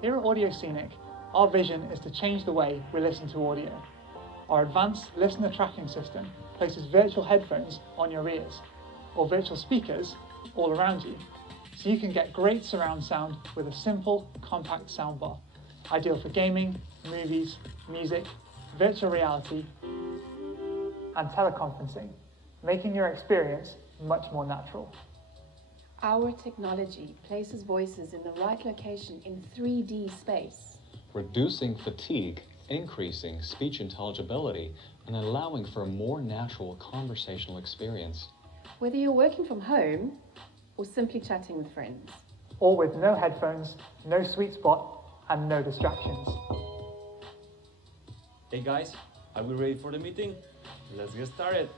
Here at Audioscenic, our vision is to change the way we listen to audio. Our advanced listener tracking system places virtual headphones on your ears, or virtual speakers all around you, so you can get great surround sound with a simple, compact soundbar, ideal for gaming, movies, music, virtual reality, and teleconferencing, making your experience much more natural. Our technology places voices in the right location in 3D space, reducing fatigue, increasing speech intelligibility, and allowing for a more natural conversational experience. whether you're working from home or simply chatting with friends. All with no headphones, no sweet spot, and no distractions. Hey guys, are we ready for the meeting? Let's get started.